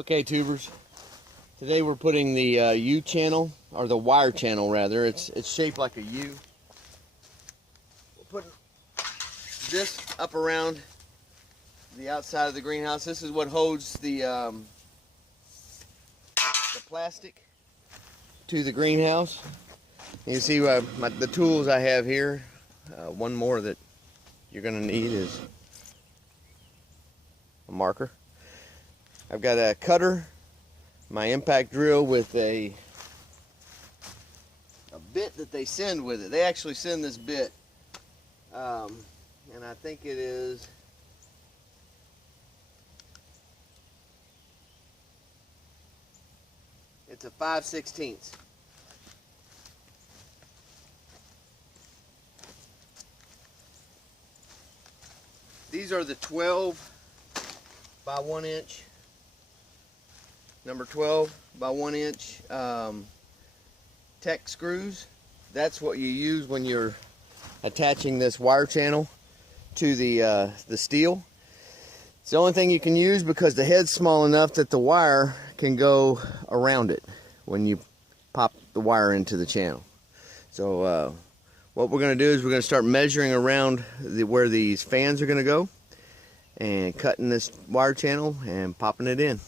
Okay, tubers. Today we're putting the U channel, or the wire channel rather. It's shaped like a U. We're putting this up around the outside of the greenhouse. This is what holds the plastic to the greenhouse. You can see the tools I have here. One more that you're going to need is a marker. I've got a cutter, my impact drill with a bit that they send with it. They actually send this bit, and I think it is it's a 5/16. These are the 12 by 1 inch, number 12 by 1 inch Tech screws. That's what you use when you're attaching this wire channel to the steel. It's the only thing you can use because the head's small enough that the wire can go around it when you pop the wire into the channel. So what we're going to do is we're going to start measuring around where these fans are going to go and cutting this wire channel and popping it in.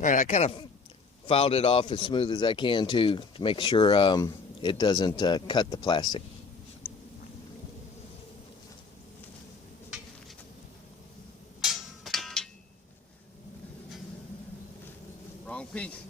All right, I kind of filed it off as smooth as I can to make sure it doesn't cut the plastic. Wrong piece.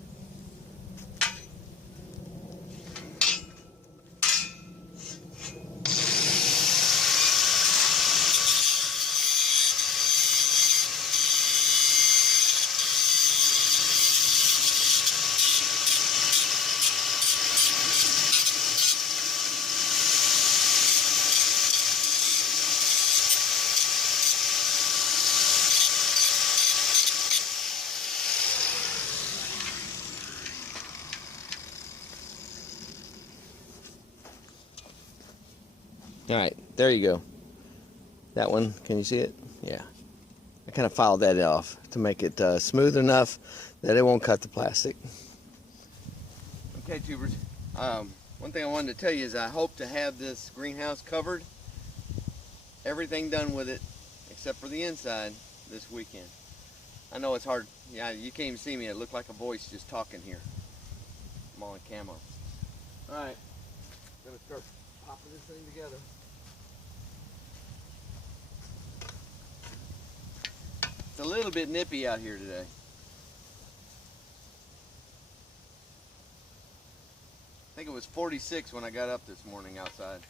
All right, there you go. That one, can you see it? Yeah. I kind of filed that off to make it smooth enough that it won't cut the plastic. Okay, tubers. One thing I wanted to tell you is I hope to have this greenhouse covered, everything done with it, except for the inside, this weekend. I know it's hard. Yeah, you can't even see me. It looked like a voice just talking here. all in camo. Alright, I'm gonna start popping this thing together. It's a little bit nippy out here today. I think it was 46 when I got up this morning outside.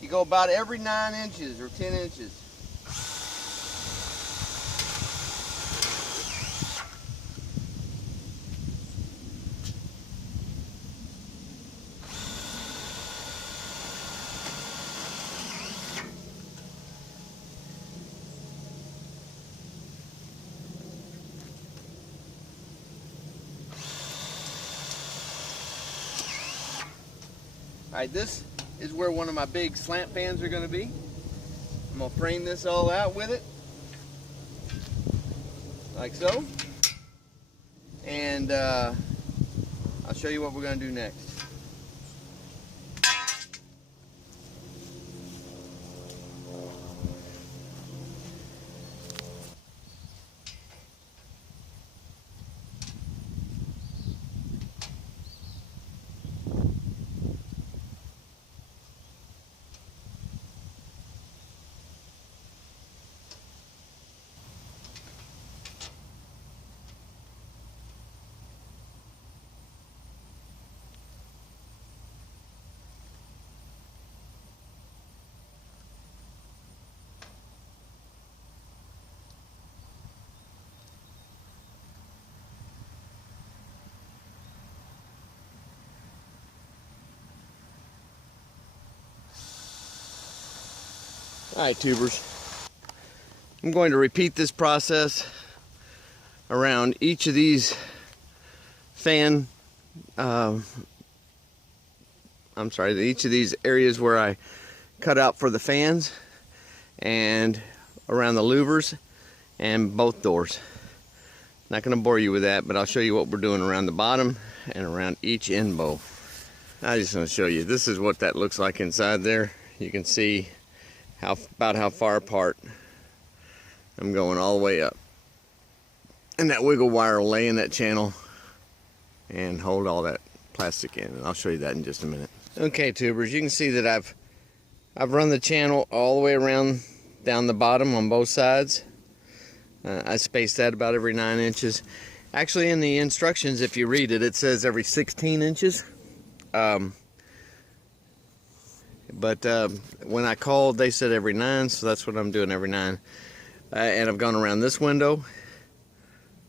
You go about every 9 inches or 10 inches. Alright, this is where one of my big slant fans are going to be. I'm going to frame this all out with it, like so. And I'll show you what we're going to do next. Alright, tubers, I'm going to repeat this process around each of these each of these areas where I cut out for the fans, and around the louvers and both doors. Not going to bore you with that, but I'll show you what we're doing around the bottom and around each end bow. I just want to show you, this is what that looks like inside there. You can see about how far apart I'm going all the way up. And that wiggle wire will lay in that channel and hold all that plastic in. And I'll show you that in just a minute. Okay, tubers, you can see that I've run the channel all the way around down the bottom on both sides. I spaced that about every 9 inches. Actually, in the instructions, if you read it, it says every 16 inches. But when I called, they said every 9, so that's what I'm doing, every 9. And I've gone around this window,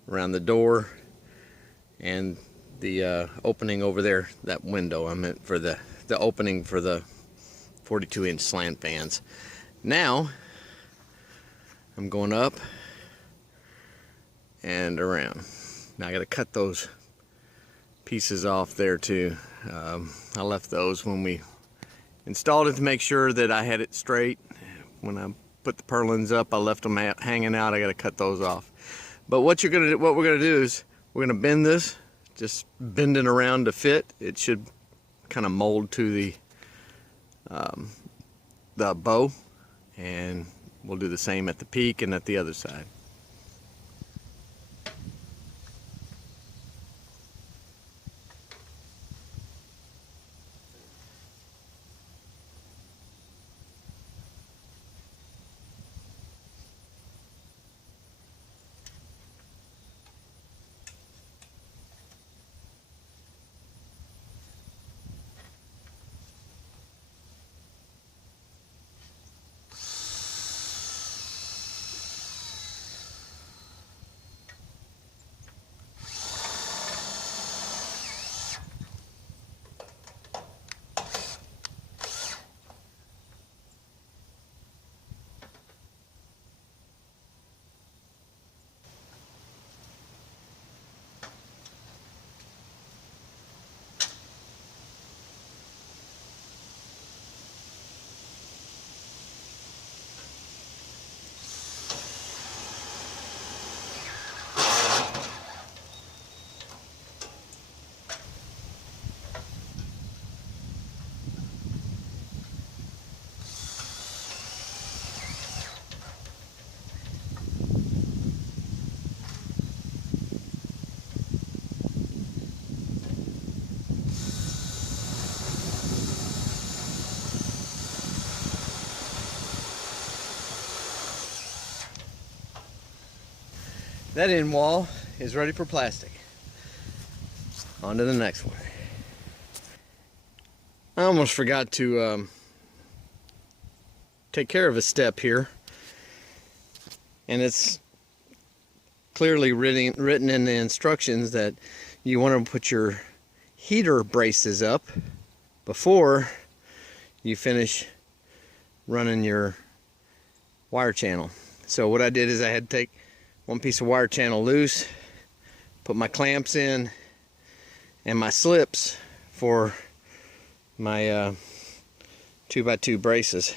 around the door, and the opening over there, that window I meant for the opening for the 42-inch slant fans. Now, I'm going up and around. Now I got to cut those pieces off there too. I left those when we installed it to make sure that I had it straight. When I put the purlins up, I left them hanging out. I got to cut those off. But what we're gonna do is we're gonna bend this, just bend it around to fit. It should kind of mold to the bow, and we'll do the same at the peak and at the other side. that end wall is ready for plastic. On to the next one. I almost forgot to take care of a step here, and it's clearly written in the instructions that you want to put your heater braces up before you finish running your wire channel. So what I did is I had to take one piece of wire channel loose, put my clamps in and my slips for my 2x2 braces.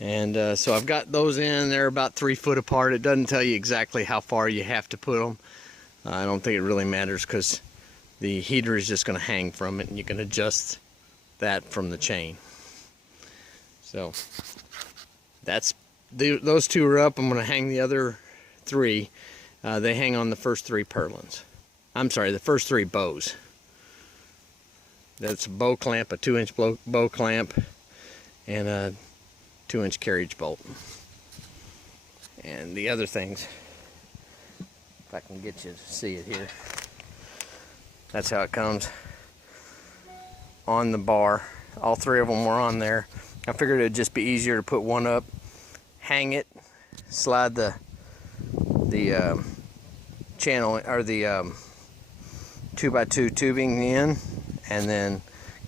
And so I've got those in. They're about 3 foot apart. It doesn't tell you exactly how far you have to put them. I don't think it really matters because the heater is just going to hang from it, and you can adjust that from the chain. So that's those 2 are up. I'm going to hang the other 3. They hang on the first 3 purlins. I'm sorry, the first 3 bows. That's a bow clamp, a 2-inch bow clamp, and a 2-inch carriage bolt. And the other things, if I can get you to see it here, that's how it comes on the bar. All 3 of them were on there. I figured it'd just be easier to put one up, hang it, slide the channel or the 2x2 tubing in, and then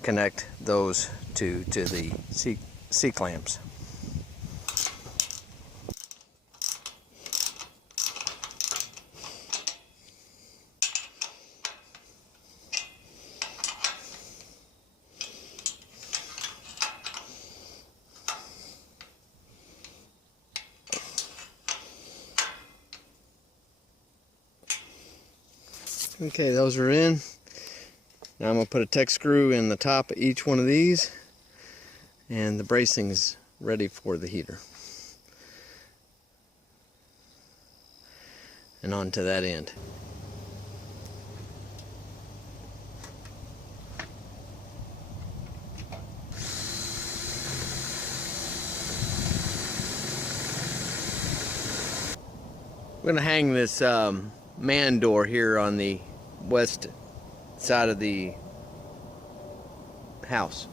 connect those two to the C-clamps. Okay, those are in. Now I'm going to put a Tek screw in the top of each one of these, and the bracing's ready for the heater. And on to that end. I'm going to hang this man door here on the west side of the house.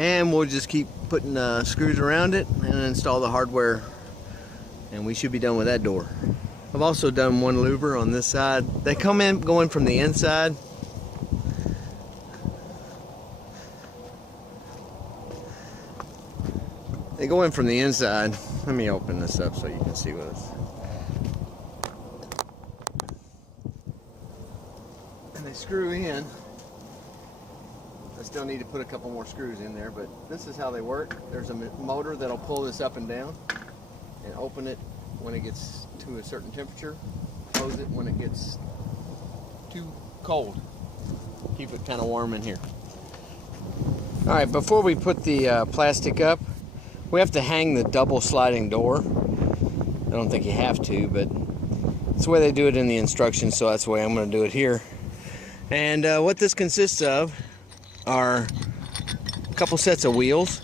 And we'll just keep putting screws around it and install the hardware, and we should be done with that door. I've also done one louver on this side. They come in going from the inside. They go in from the inside. Let me open this up so you can see what it's. And they screw in. I still need to put a couple more screws in there, but this is how they work. There's a motor that'll pull this up and down and open it when it gets to a certain temperature, close it when it gets too cold. Keep it kind of warm in here. All right, before we put the plastic up, we have to hang the double sliding door. I don't think you have to, but it's the way they do it in the instructions, so that's the way I'm going to do it here. And what this consists of are a couple sets of wheels,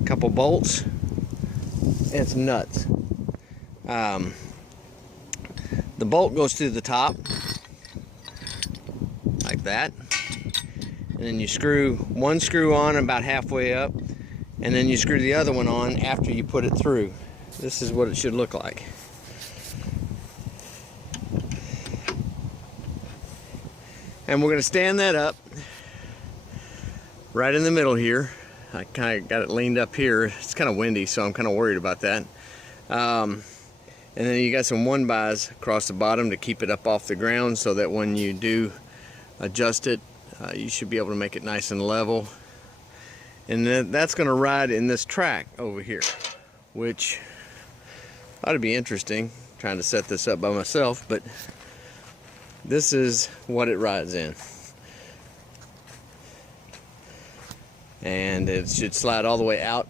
a couple bolts, and some nuts. The bolt goes through the top like that, and then you screw one screw on about halfway up, and then you screw the other one on after you put it through. This is what it should look like. And we're going to stand that up right in the middle here. I kind of got it leaned up here. It's kind of windy, so I'm kind of worried about that. And then you got some 1-bys across the bottom to keep it up off the ground, so that when you do adjust it, you should be able to make it nice and level. And then that's going to ride in this track over here. which ought to be interesting, trying to set this up by myself, but this is what it rides in. And it should slide all the way out,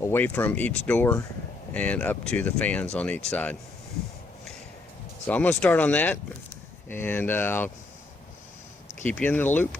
away from each door, and up to the fans on each side. So I'm going to start on that, and I'll keep you in the loop.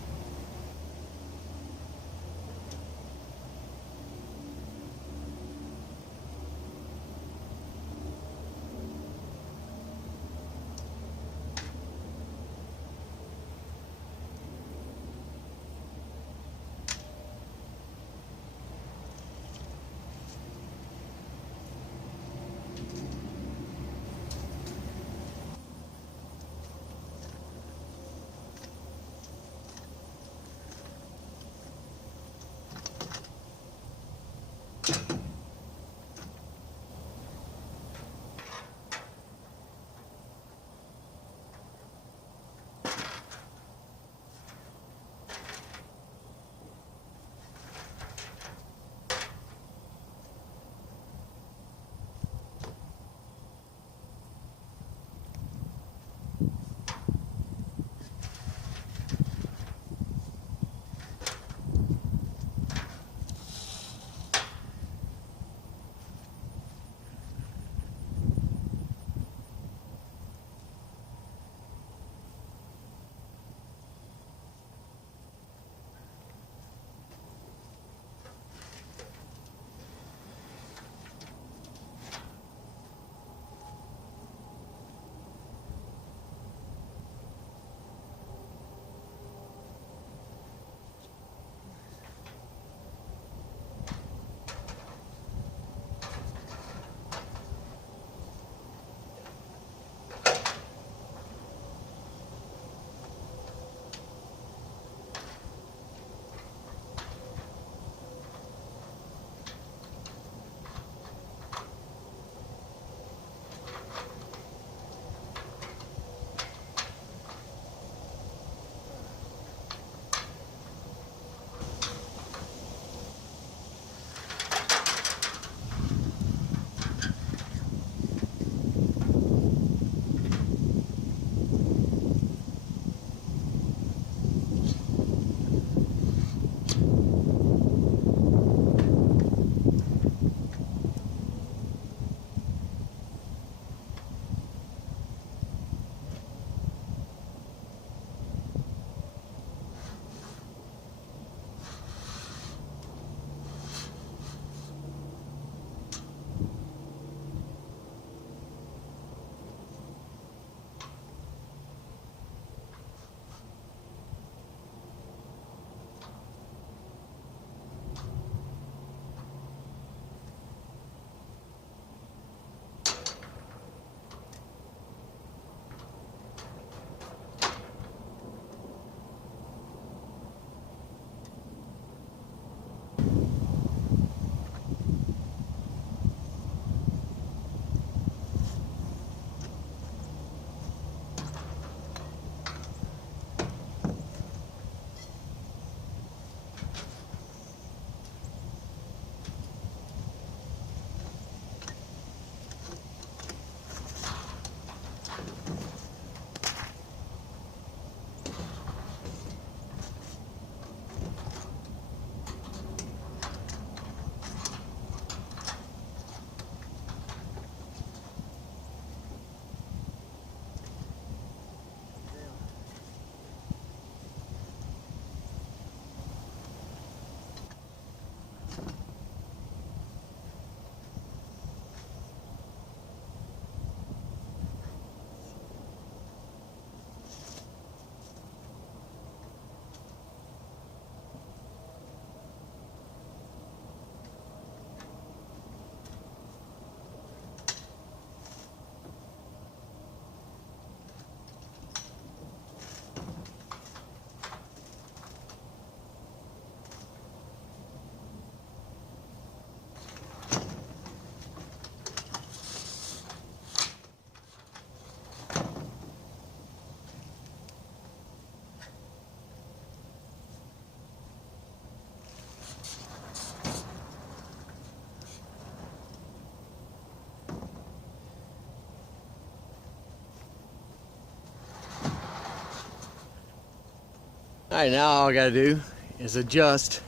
Alright, now all I gotta do is adjust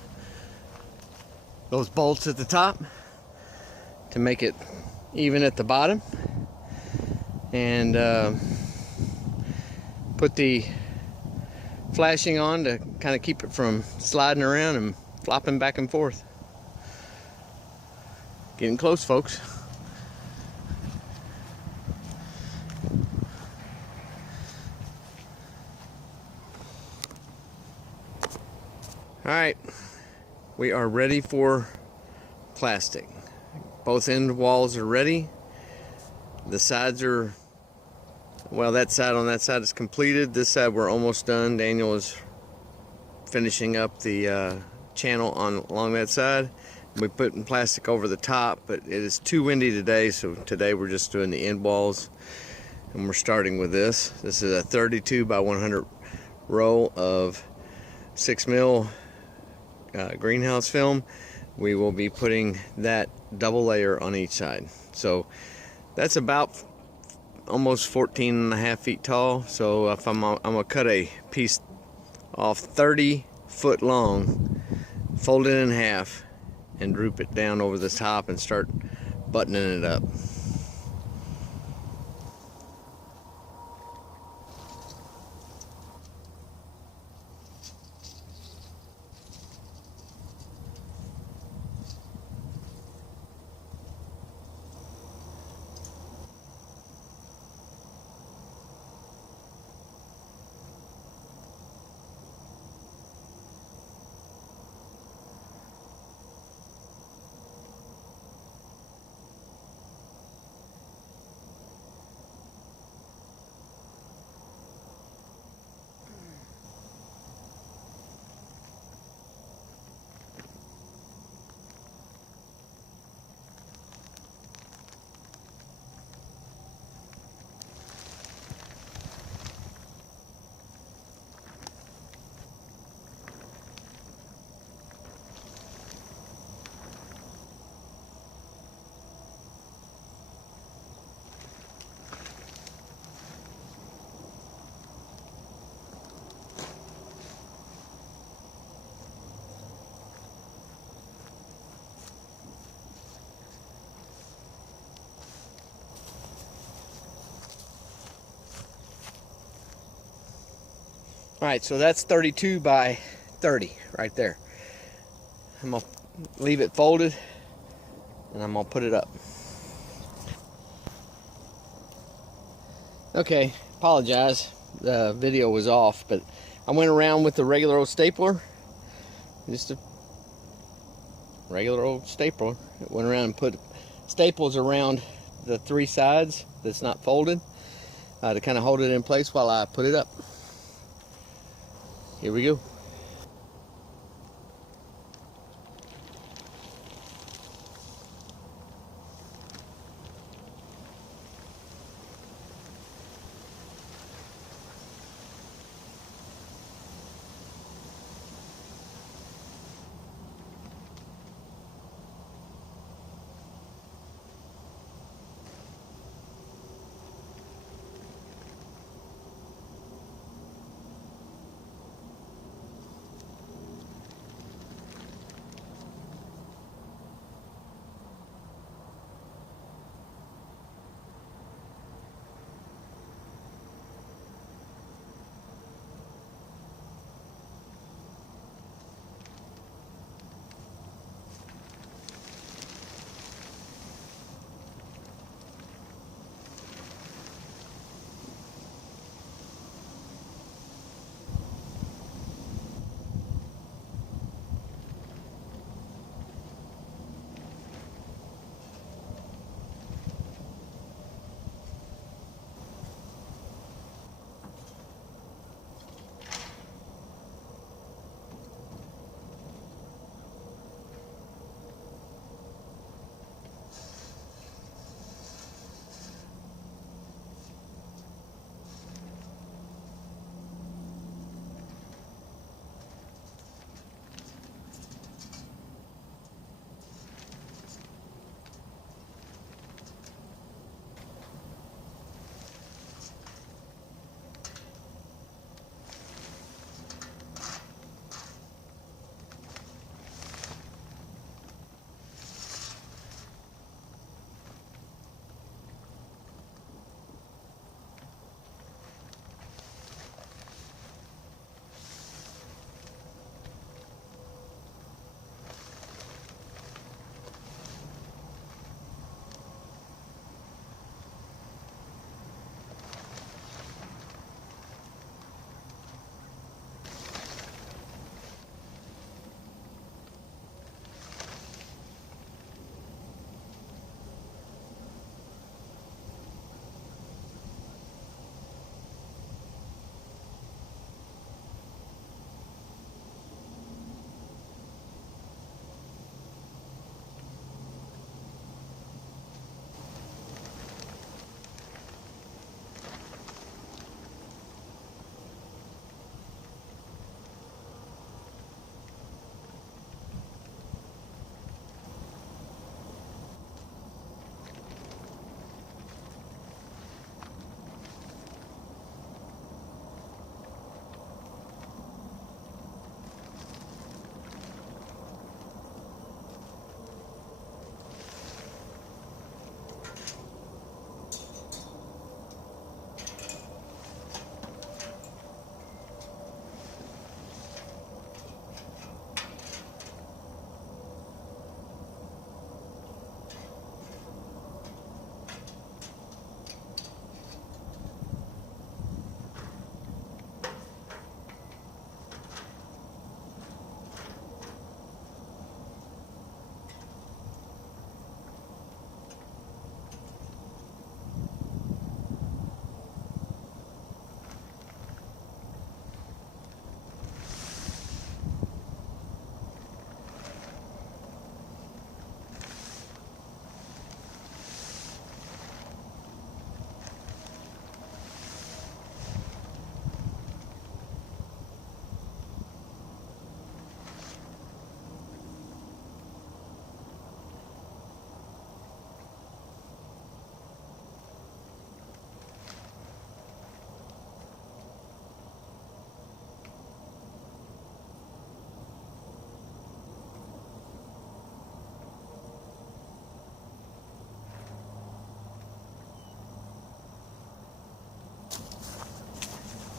those bolts at the top to make it even at the bottom, and put the flashing on to kind of keep it from sliding around and flopping back and forth. Getting close, folks. Alright, we are ready for plastic. Both end walls are ready. The sides are, well, that side on that side is completed. This side we're almost done. Daniel is finishing up the channel along that side. We put plastic over the top, but it is too windy today, so today we're just doing the end walls, and we're starting with this. This is a 32 by 100 roll of 6 mil greenhouse film. We will be putting that double layer on each side. So that's about almost 14 and a half feet tall. So if I'm gonna cut a piece off 30 foot long, fold it in half, and droop it down over the top and start buttoning it up. Alright, so that's 32 by 30 right there. I'm going to leave it folded, and I'm going to put it up. Okay, apologize, the video was off, but I went around with the regular old stapler, just a regular old stapler. Went around and put staples around the three sides that's not folded, to kind of hold it in place while I put it up. Here we go.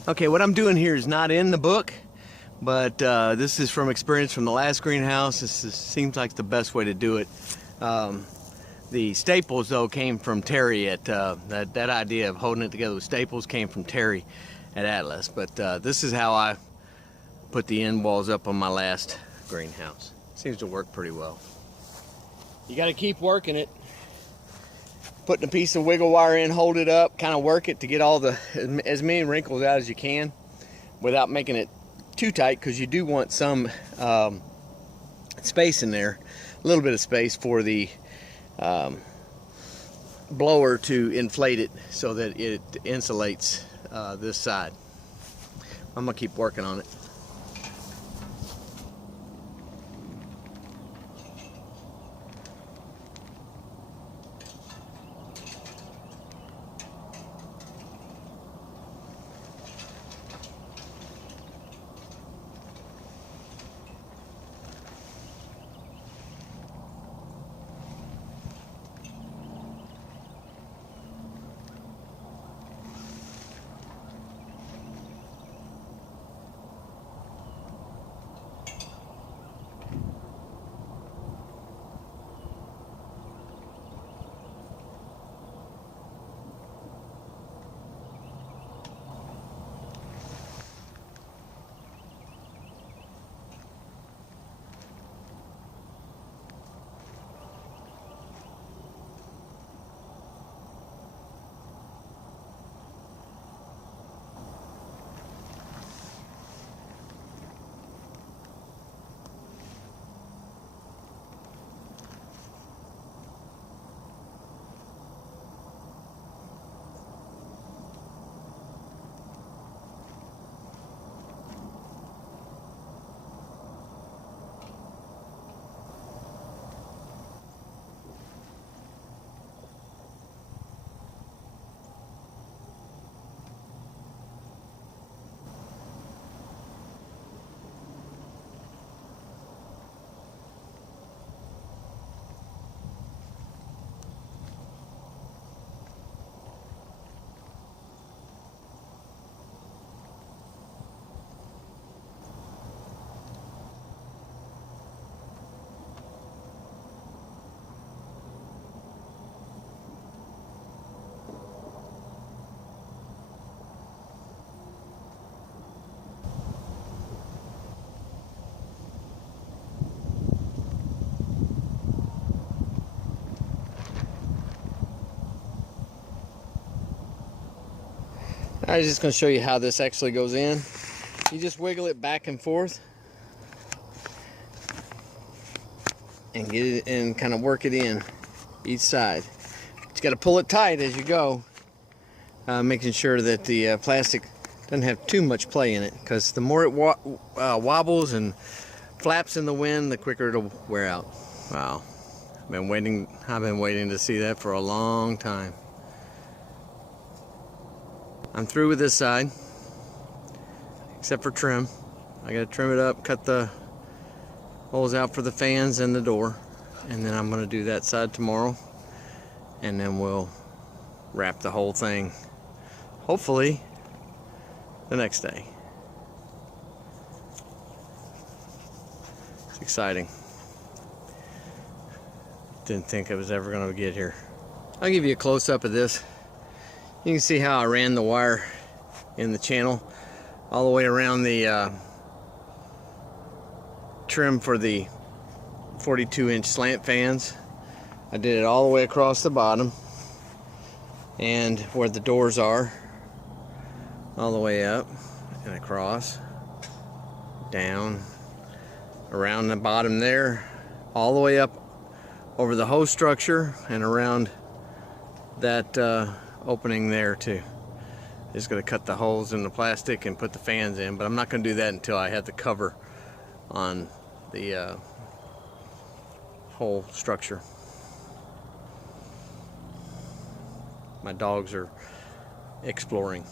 Okay, what I'm doing here is not in the book, but this is from experience from the last greenhouse. Seems like the best way to do it. The staples, though, came from Terry at that idea of holding it together with staples came from Terry at Atlas. But this is how I put the end walls up on my last greenhouse. Seems to work pretty well. You got to keep working it. Putting a piece of wiggle wire in, hold it up, kind of work it to get all the as many wrinkles out as you can without making it too tight, because you do want some space in there, a little bit of space for the blower to inflate it so that it insulates this side. I'm gonna keep working on it. I was just going to show you how this actually goes in. You just wiggle it back and forth and get it and kind of work it in each side. But you got to pull it tight as you go, making sure that the plastic doesn't have too much play in it, because the more it wobbles and flaps in the wind, the quicker it'll wear out. Wow, I've been waiting to see that for a long time. I'm through with this side, except for trim. I gotta trim it up, cut the holes out for the fans and the door, and then I'm gonna do that side tomorrow, and then we'll wrap the whole thing, hopefully, the next day. It's exciting. Didn't think I was ever gonna get here. I'll give you a close-up of this. You can see how I ran the wire in the channel all the way around the trim for the 42-inch slant fans. I did it all the way across the bottom and where the doors are, all the way up and across, down, around the bottom there, all the way up over the hose structure and around that opening there too. Just going to cut the holes in the plastic and put the fans in, but I'm not going to do that until I have the cover on the whole structure. My dogs are exploring.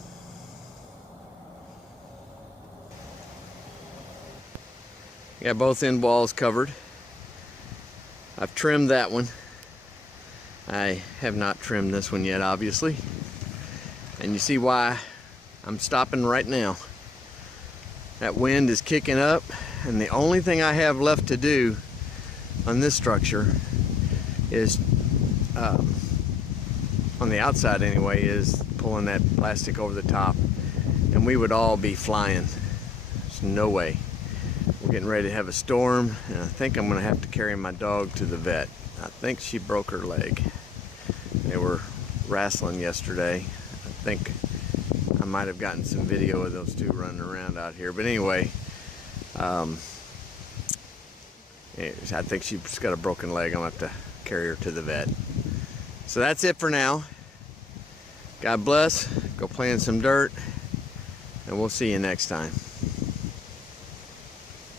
Got both end walls covered. I've trimmed that one. I have not trimmed this one yet, obviously. And you see why I'm stopping right now. That wind is kicking up, and the only thing I have left to do on this structure is, on the outside anyway, is pulling that plastic over the top, and we would all be flying. There's no way. We're getting ready to have a storm, and I think I'm gonna have to carry my dog to the vet. I think she broke her leg. They were wrestling yesterday. I think I might have gotten some video of those two running around out here, but anyway, I think she's got a broken leg. I'm gonna have to carry her to the vet. So that's it for now. God bless. Go play in some dirt, and we'll see you next time.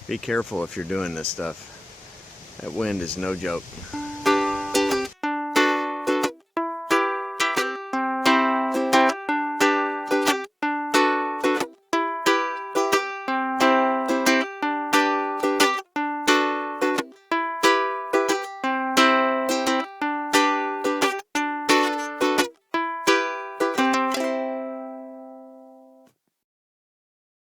Be careful if you're doing this stuff. That wind is no joke.